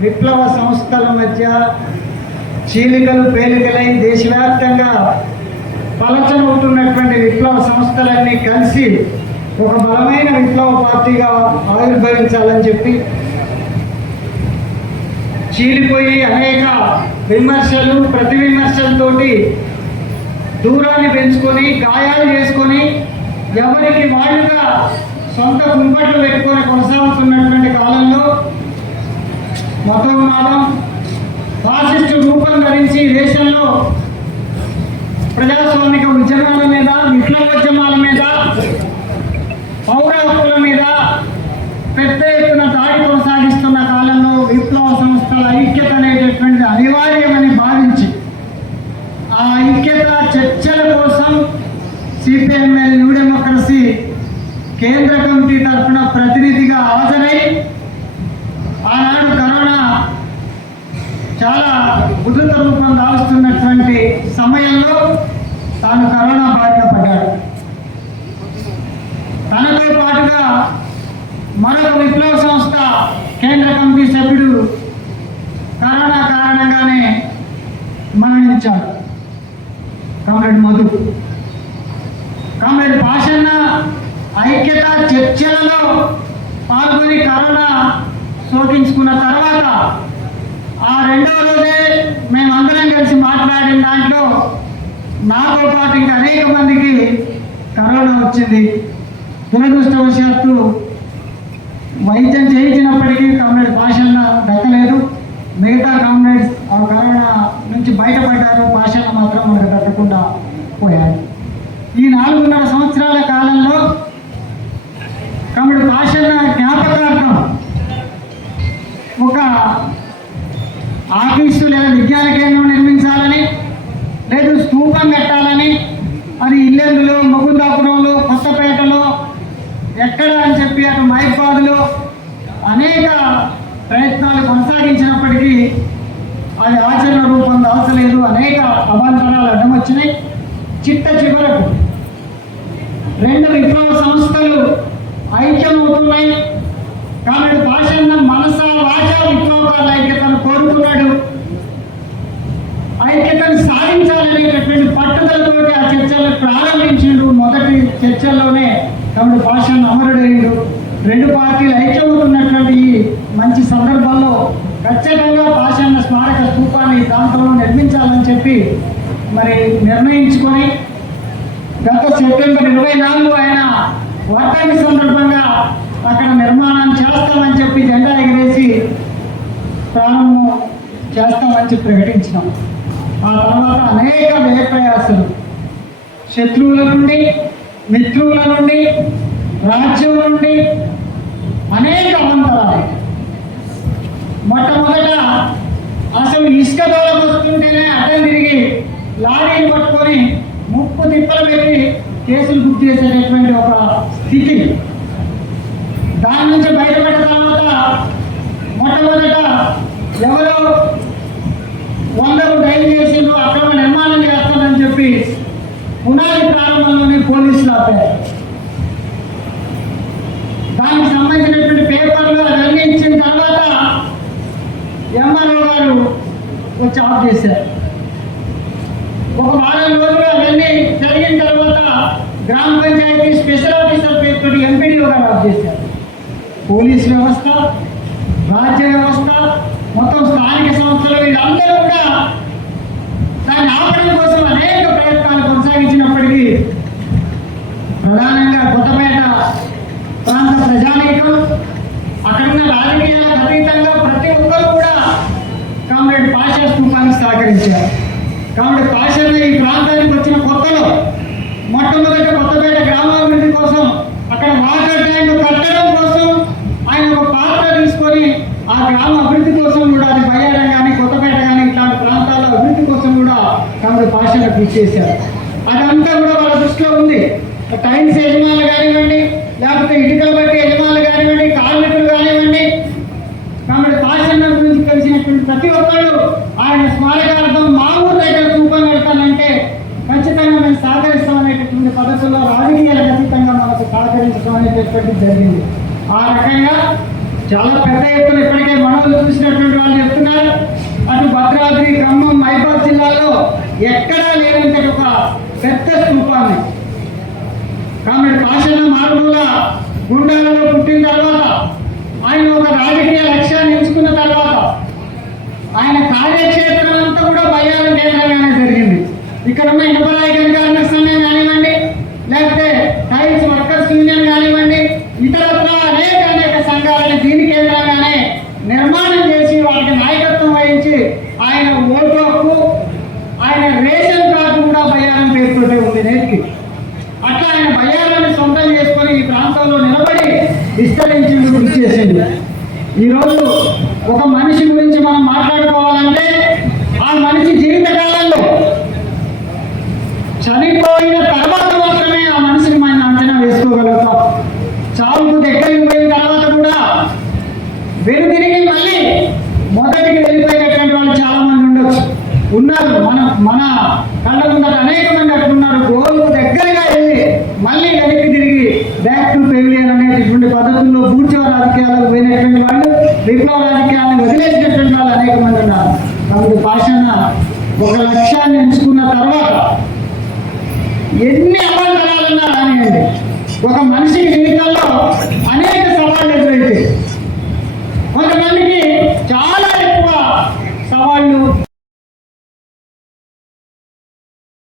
విప్లవ సంస్థల మధ్య చీలికలు పేలికలై దేశవ్యాప్తంగా పలచనవుతున్నటువంటి విప్లవ సంస్థలన్నీ కలిసి ఒక బలమైన విప్లవ పార్టీగా ఆవిర్భవించాలని చెప్పి చీలిపోయి అనేక విమర్శలు ప్రతి విమర్శలతోటి దూరాన్ని పెంచుకొని గాయాలు చేసుకొని ఎవరికి వాళ్ళుగా సొంత కుంపట్లు పెట్టుకొని కొనసాగుతున్నటువంటి కాలంలో మతోన్మాదం ఫాసిస్టు రూపం ధరించి దేశంలో ప్రజాస్వామిక ఉద్యమాల మీద విప్లవ ఉద్యమాల మీద పౌర హక్కుల మీద పెద్ద ఎత్తున దాడి కొనసాగిస్తున్న కాలంలో విప్లవ సంస్థల ఐక్యత అనేటటువంటిది అనివార్యమని భావించి ఆ ఐక్యత చర్చల కోసం సిపిఎంఎల్ న్యూ డెమోక్రసీ కేంద్ర కమిటీ తరఫున ప్రతినిధిగా హాజరై ఆనాడు కరోనా చాలా ఉధృత రూపం దాల్చుతున్నటువంటి సమయంలో తాను కరోనా బారిన పడ్డాడు. తనతో పాటుగా మరొక విప్లవ సంస్థ కేంద్ర కమిటీ సభ్యుడు కరోనా కారణంగానే మరణించాడు. కామ్రేడ్ మధు. కామ్రేడ్ భాషన్న ఐక్యత చర్చలలో పాల్గొని కరోనా సోకించుకున్న తర్వాత ఆ రెండవ రోజే మేమందరం కలిసి మాట్లాడిన దాంట్లో నాతో పాటు ఇంకా అనేక మందికి కరోనా వచ్చింది. దురదృష్టవశాత్తు వైద్యం చేయించినప్పటికీ కామ్రేడ్ భాషన్న దక్కలేదు. మిగతా కామ్రేడ్స్ ఆ కరోనా నుంచి బయటపడ్డారు భాషన్న మాత్రం మనకు దక్కకుండా పోయారు. ఈ నాలుగున్నర సంవత్సరాల కాలంలో విజ్ఞాన కేంద్రం నిర్మించాలని లేదు స్థూపం కట్టాలని అది ఇల్లెందులో ముకుందాపురంలో కొత్తపేటలో ఎక్కడ అని చెప్పి అటు మైబాదులో అనేక ప్రయత్నాలు కొనసాగించినప్పటికీ అది ఆచరణ రూపం దాచలేదు అనేక అవాంతరాలు అడ్డమొచ్చినాయి. చిట్ట చివరకు రెండు విప్లవ సంస్థలు ఐక్యమవుతున్నాయి. కాబట్టి భాషన్న మనస వాచ విప్లవాల ఐక్యతను కోరుకున్నాడు ఐక్యతను సాధించాలనేటటువంటి పట్టుదలతో ఆ చర్చలను ప్రారంభించిండు. మొదటి చర్చల్లోనే తమడు భాషను అమరుడైండు. రెండు పార్టీలు ఐక్యమవుతున్నటువంటి ఈ మంచి సందర్భంలో ఖచ్చితంగా పాషాణ స్మారక స్థూపాన్ని ఈ ప్రాంతంలో నిర్మించాలని చెప్పి మరి నిర్ణయించుకొని గత సెప్టెంబర్ ఇరవై నాలుగు ఆయన వర్ధంతి సందర్భంగా అక్కడ నిర్మాణం చేస్తామని చెప్పి జెండా ఎగరేసి ప్రారంభం చేస్తామని చెప్పి ప్రకటించినాం. ఆ తర్వాత అనేక వ్యయప్రయాసాలు. శత్రువుల నుండి మిత్రుల నుండి రాజ్యం నుండి అనేక అవంతరాలు మొట్టమొదట అసలు ఇసుక దూరం వస్తుంటేనే అడ్డం తిరిగి లారీని పట్టుకొని ముప్పు తిప్పలు పెట్టి కేసులు బుక్ చేసేటటువంటి ఒక స్థితి. దాని నుంచి బయటపడిన తర్వాత మొట్టమొదట ఎవరో వందలు డైల్ చేసిండ్రు అక్రమ నిర్మాణం చేస్తానని చెప్పి పునాది ప్రారంభంలోనే పోలీసులు ఆపారు. దానికి సంబంధించినటువంటి పేపర్లు అవన్నీ ఇచ్చిన తర్వాత ఎంఆర్ఓ గారు వచ్చి ఆఫ్ చేశారు. ఒక వారం రోజులు అవన్నీ జరిగిన తర్వాత గ్రామ పంచాయతీ స్పెషల్ ఆఫీసర్ పేరుతో ఎంపీడీఓ గారు ఆఫ్ చేశారు. పోలీస్ వ్యవస్థ రాజ్య వ్యవస్థ మొత్తం స్థానిక సంస్థలు వీళ్ళందరూ కూడా దాన్ని కోసం అనేక ప్రయత్నాలు కొనసాగించినప్పటికీ ప్రధానంగా కొత్తపేట ప్రాంత ప్రజానీకం అక్కడున్న రాజకీయాలకు అతీతంగా ప్రతి ఒక్కరు కూడా కామ్రేడ్ పాషా స్థూపానికి సహకరించారు. కాబట్టి పాషాను ఈ ప్రాంతానికి వచ్చిన కొత్తలో మొట్టమొదట కొత్తపేట గ్రామాభివృద్ధి కోసం అక్కడ వాటర్ ట్యాంక్ కట్టడం కోసం ఆయన ఒక పాత్ర తీసుకొని ఆ గ్రామ అభివృద్ధి కోసం కూడా అది బయ్యారం కానీ కొత్తపేట కానీ ఇట్లాంటి ప్రాంతాల అభివృద్ధి కోసం కూడా భాషగా పాషాను చేశారు అదంతా కూడా వాళ్ళ దృష్టిలో ఉంది. టైమ్స్ యజమానులు కానివ్వండి లేకపోతే ఇటుకలు బట్టి యజమానులు కానివ్వండి కార్మికులు కానివ్వండి కాబట్టి పాషన్న గురించి తెలిసినటువంటి ప్రతి ఒక్కళ్ళు ఆయన స్మారకార్థం మా ఊరు దగ్గర రూపం పెడతానంటే ఖచ్చితంగా మేము సహకరిస్తామనేటటువంటి పద్ధతుల్లో రాజకీయాలకు అతీతంగా మనకు సహకరించడం అనేటటువంటి జరిగింది. ఆ రకంగా చాలా పెద్ద ఎత్తున ఇప్పటికే మనలు చూసినటువంటి వాళ్ళు చెప్తున్నారు. అటు భద్రాద్రి ఖమ్మం మైబాద్ జిల్లాలో ఎక్కడా లేనంత ఒక పెద్ద స్థూపాన్ని. కామెడ్ పాషణ మారుమూల గుండాలలో పుట్టిన తర్వాత ఆయన ఒక రాజకీయ లక్ష్యాన్ని ఎంచుకున్న తర్వాత ఆయన కార్యక్షేత్రం అంతా కూడా బయ్యాల కేంద్రంగానే జరిగింది. ఇక్కడ ఉన్న ఇనపరాయి ఉంది నేటికి అట్లా ఆయన బయ్యారాన్ని సొంతం చేసుకొని ఈ ప్రాంతంలో నిలబడి విస్తరించి కృషి చేసింది ఈరోజు ఒక మనిషి గురించి మనం మాట్లాడుకోవాలంటే ఆ మనిషి జీవిత కాలంలో చనిపోయిన తర్వాత మాత్రమే ఆ మనిషిని మనం అంచనా వేసుకోగలుగుతాం. చావుకు దగ్గరికి పోయిన తర్వాత కూడా వెనుతిరిగి మళ్ళీ మొదటికి వెళ్ళిపోయినటువంటి వాళ్ళు చాలా మంది ఉండొచ్చు ఉన్నారు. మన మన కళ్ళ ముందట అనేక మంది అక్కడ ఉన్నారు. గోల్కు దగ్గరగా వెళ్ళి మళ్ళీ వెనక్కి తిరిగి బ్యాక్ టు పెవిలియన్ అనేటటువంటి పద్ధతుల్లో బూడ్చవ రాజకీయాలకు పోయినటువంటి వాళ్ళు విప్లవ రాజకీయాలను వదిలేసినటువంటి వాళ్ళు అనేక మంది ఉన్నారు. కాబట్టి భాషన ఒక లక్ష్యాన్ని ఎంచుకున్న తర్వాత ఎన్ని అవాంతరాలున్నా